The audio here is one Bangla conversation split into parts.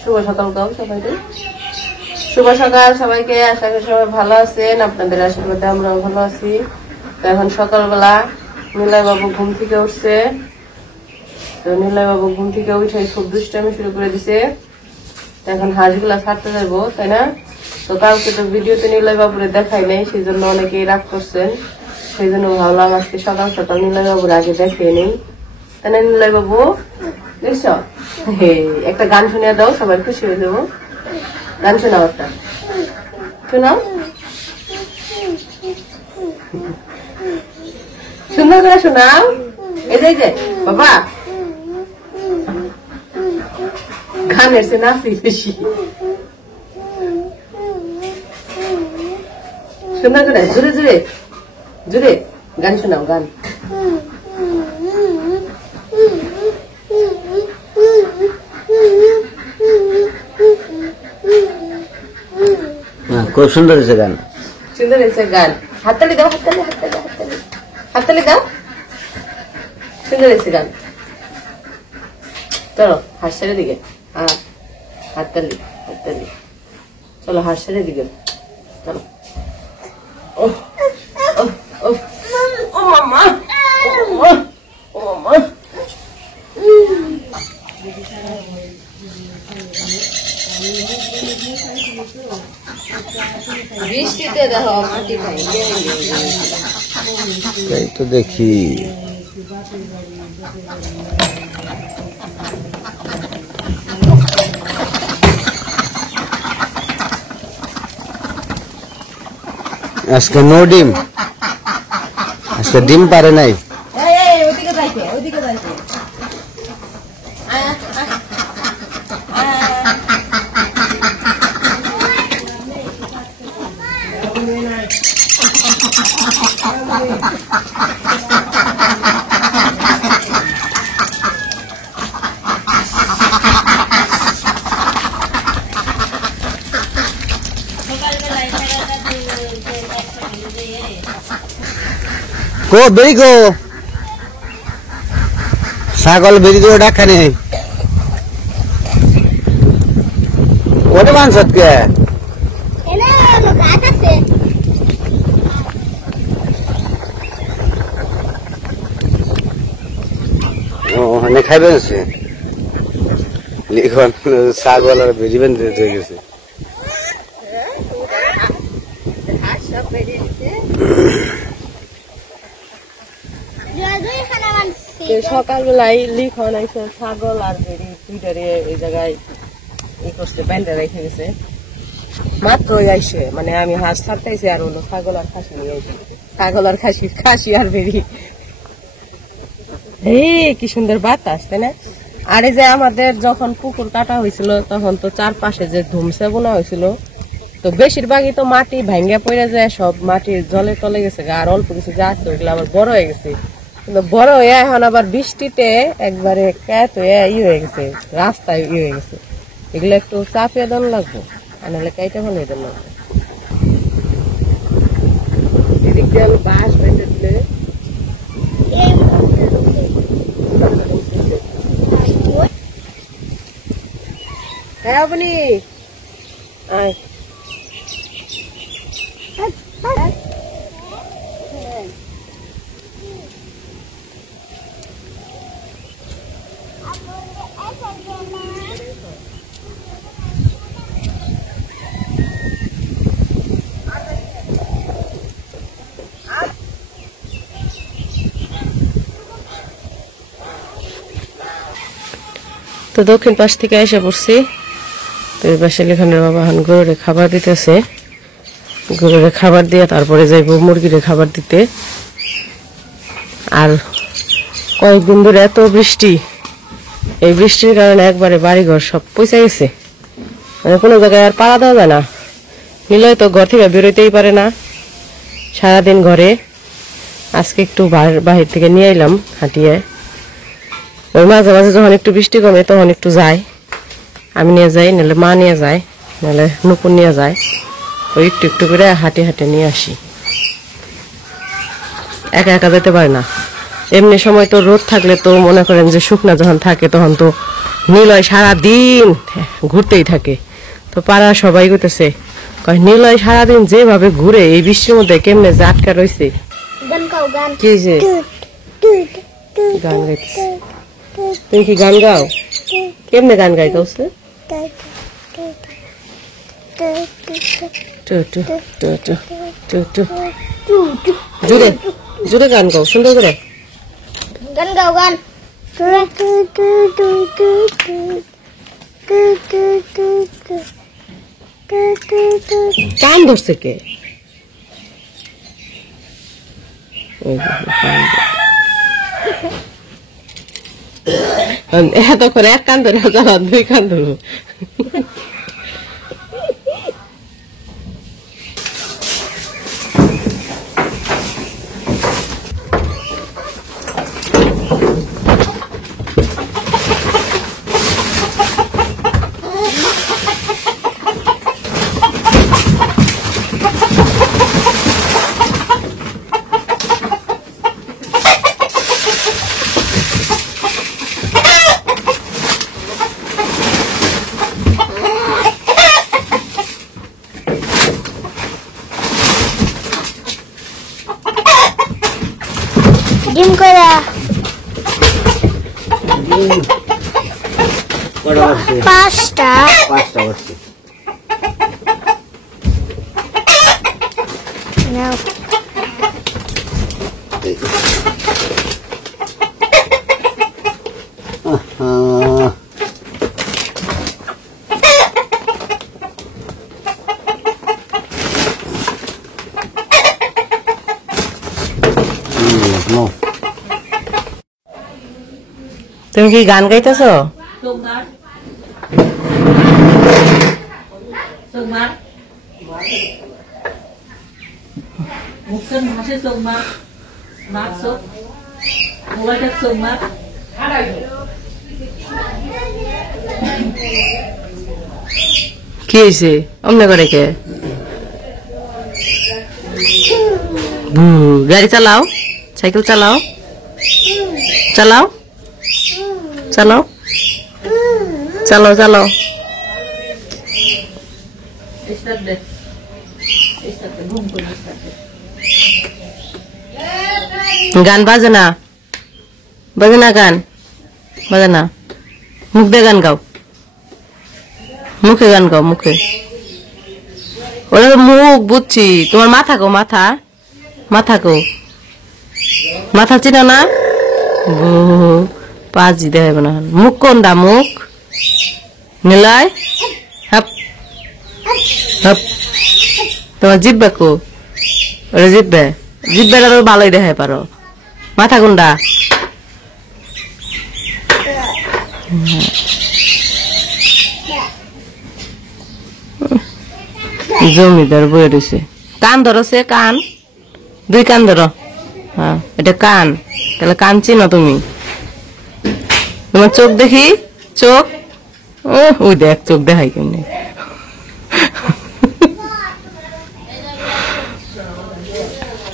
শুভ সকাল গাও সবাইকে, শুভ সকাল সবাইকে। আশা করি সবাই ভালো আছেন, আপনাদের আশীর্বাদে আমরাও ভালো আছি। তো এখন সকালবেলা নিলয় বাবু ঘুম থেকে উঠছে। তো নিলয় বাবু ঘুম থেকে উঠে খুব দুষ্টামি শুরু করে দিছে। এখন হাঁসগুলা ছাড়তে যাবো, তাই না? তো কালকে তো ভিডিওতে নিলয় বাবুরে দেখাই নাই, সেই জন্য অনেকেই রাগ করছেন। সেই জন্য ভাবলাম আজকে সকাল সকাল নিলয় বাবুর আগে দেখিয়ে নেই, তাই না? নিলয় বাবু দেখছ, একটা গান শুনিয়ে দাও, সবাই খুশি হয়ে যাবো। গান শোনাও, একটা শোনাও, সুন্দর করে শোনাও। এই যে বাবা গানের সে নাচি বেশি, সুন্দর করে জোরে জোরে জোরে গান শোনাও, গান। খুব সুন্দর হয়েছে গান, সুন্দর হয়েছে গান। হাততালি দাও, হাততালি হাততালি হাততালি হাততালি দাও, সুন্দর হয়েছে গান। চলো হাসির দিকে, হাততালি হাততালি, চলো হাসির দিকে চলো। ও ও ও ও মামা, ও মামা। বৃষ্টিতে দেখো মাটি তাই তো দেখি। আজকে নো ডিম, আজকে ডিম পারে নাই। ওদিকে যাইতে, ওদিকে যাইতে। কো বেরি কো ছাগল বেরি দিয়ে ডাকা নেই ওটা মানসত কে ওখানে খাইবেন সে লিখন ছাগল আর বেরি বেঁধে হয়ে গেছে। সকালবেলায় লিখন আইসে ছাগল আর বেরি দুইটারে এই জায়গায় ই করতে ব্যান্ডে রেখে গেছে। মাত্র আইসে, মানে আমি হাঁস ছাড়তেছি আর হলো ছাগল আর খাসি নিয়ে আইসে, ছাগল আর খাসি, খাসি আর বেরি। কি সুন্দর বাতাস, তাই না? আর এই যে আমাদের যখন পুকুর কাটা হয়েছিল তখন তো চারপাশে যে ধুমসে বোনা হয়েছিল, তো বেশিরভাগই তো মাটি ভাঙ্গা পড়ে যায়, সব মাটি জলে তলে গেছে, আর অল্প কিছু যা আছে ওইগুলো আবার বড় হয়ে গেছে। কিন্তু বড় হয়ে এখন আবার বৃষ্টিতে একবারে ক্যাত হয়ে হয়ে গেছে, রাস্তায় হয়ে গেছে। এগুলো একটু চাপিয়ে দেন লাগবো, আর নাহলে কাইটা ভালো দেন লাগবো। এদিক দিয়ে আমি বাঁশ বেঁধে দিলে হ্যাঁ আপনি আয়। তো দক্ষিণ পাশ থেকে এসে পড়ছি। তো এই পাশে লিখনের বাবা হান গরুরে খাবার দিতেছে, গরুরে খাবার দিয়ে তারপরে যাইব মুরগিরে খাবার দিতে। আর কয়েকদিন ধরে এত বৃষ্টি, এই বৃষ্টির কারণে একবারে বাড়িঘর সব পচে গেছে, মানে কোনো জায়গায় আর পাড়া দেওয়া যায় না। নিলয় তো ঘর থেকে বেরোতেই পারে না, সারাদিন ঘরে। আজকে একটু বাহির থেকে নিয়ে এলাম হাঁটিয়ে। ওই মাঝে মাঝে যখন একটু বৃষ্টি কমে তখন একটু যাই, আমি নিয়ে যাই, নাহলে মা নিয়ে যায়, নাহলে নুপুর নিয়ে যায়। ওই একটু একটু করে হাঁটে হাঁটে নিয়ে আসি, একা একা যেতে পারে না। এমনি সময় তো রোদ থাকলে তো মনে করেন যে শুকনা যখন থাকে তখন তো নিলয় সারাদিন ঘুরতেই থাকে। তো পাড়া সবাই কইতেছে কয় নিলয় সারাদিন যেভাবে ঘুরে এই বৃষ্টির মধ্যে কেমনে যে আটকা রয়েছে। কি হয়েছে? গান গাইতেছে। তুমি কি গান গাও? কেমনে গান গাইতে হচ্ছে? জোরে জোরে গান গাও, সুন্দর করে গান গাও গান। কান ধরছে কে? এত করে এক কান ধরে জ্বালা, দুই কান ধরবো। ডিম করা পাঁচটা বসছে। নাও তুমি কি গান গাইতেছ? মুখের ভাষে চোখ মার, নাক চোখ, মোবাইলটার চোখ মার। কি হয়েছে? অমনে করে কে? গাড়ি চালাও, সাইকেল চালাও, চালাও চালাও চালাও চালাও। স্টার্ট দে, স্টার্ট দে, ঘুম করে স্টার্ট দে। গান বাজে না, বাজে না গান, বাজে না। মুখ দিয়ে গান গাও, মুখে গান গাও, মুখে। ওরা তো মুখ বুঝছি, তোমার মাথা গো, মাথা, মাথা গো, মাথা চিনা না? পাজি দেব না। মুখ কোনটা? মুখ নিলয় হাপ হাপ। তোমার জিব্বা কো? ওরা জিব্বা, জিব্বাটা তো ভালোই দেখাই পারো। মাথা কোনটা? জমিদার বয়ে রয়েছে। কান ধরছে, কান, দুই কান ধরো। হ্যাঁ, এটা কান। তাহলে কান চিনো তুমি? তোমার চোখ দেখি, চোখ, ওই দেখ চোখ দেখাই কেমনি।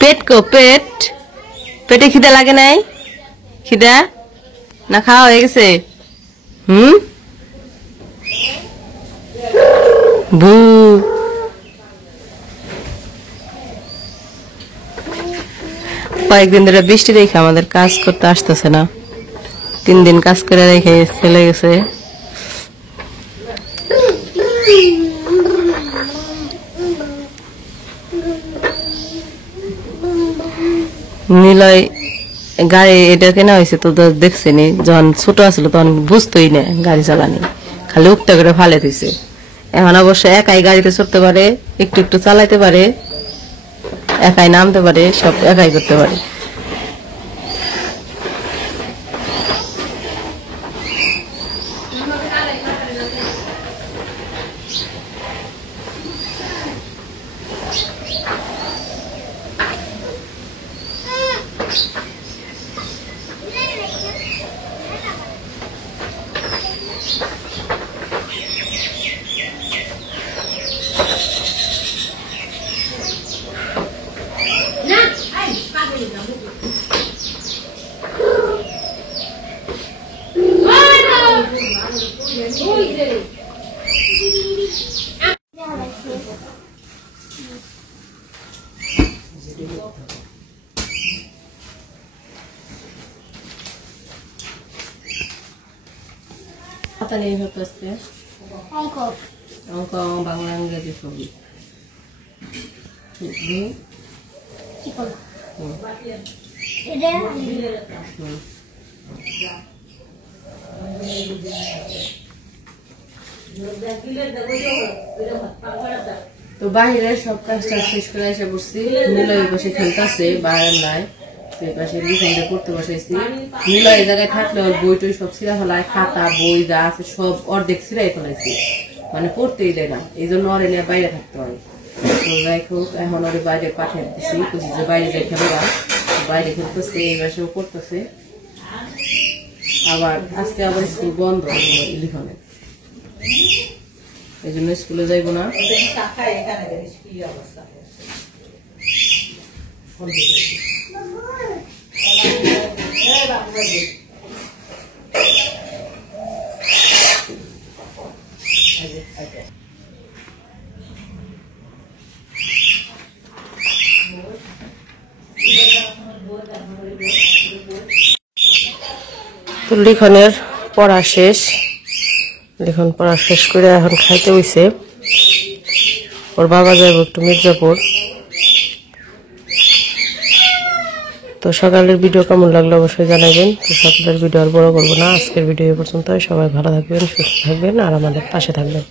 পেট কো? পেট, পেটে খিদে লাগে নাই? খিদা না খাওয়া হয়ে গেছে? ভু। কয়েকদিন ধরে বৃষ্টি দেখে আমাদের কাজ করতে আসতেছে না। 3 দিন কাজ করে রেখে চলে গেছে। নিলয় গাড়ি এটা কেনা হয়েছে তো দেখছেনি, যখন ছোট আছিল তখন বুঝতোই না গাড়ি চালানি, খালি উক্তা করে ফালে দিছে। এখন অবশ্য একাই গাড়িতে চড়তে পারে, একটু একটু চালাইতে পারে, একাই নামতে পারে, সব একাই করতে পারে। খাতা নিয়ে হতো আজকে অঙ্ক বাংলা ইংরেজি ছবি তো বাইরে সব কাজটা শেষ করে এসে পড়ছি। মিলয় বসে খেলতেছে বাইরের নাই, সেই পাশে লিখে পড়তে বসেছি। মিলয় এই জায়গায় থাকলে ওর বই টই সব ছিঁড়া ফেলায়, খাতা বই যা আছে সব অর্ধেক ছিঁড়াই ফেলাইছি, মানে পড়তেই দেয় না, এই জন্য ওর নিয়ে বাইরে থাকতে হয়। তো যাই হোক এখন ওর বাইরে পাঠিয়ে দিচ্ছি, বুঝি যে বাইরে যাই খেলবা, বাইরে খেলতেছে, এই বাসেও করতেছে। আবার আজকে আবার স্কুল বন্ধ লিখনে, এই জন্য স্কুলে যাইব না। তো লিখনের পড়া শেষ, লিখন পড়া শেষ করে এখন খাইতে হইছে। ওর বাবা যাইব একটু মির্জাপুর। তো সকালের ভিডিও কেমন লাগলো অবশ্যই জানাবেন। তো সকালের ভিডিও আর বড় করবো না, আজকের ভিডিও এ পর্যন্ত। সবাই ভালো থাকবেন, সুস্থ থাকবেন আর আমাদের পাশে থাকবেন।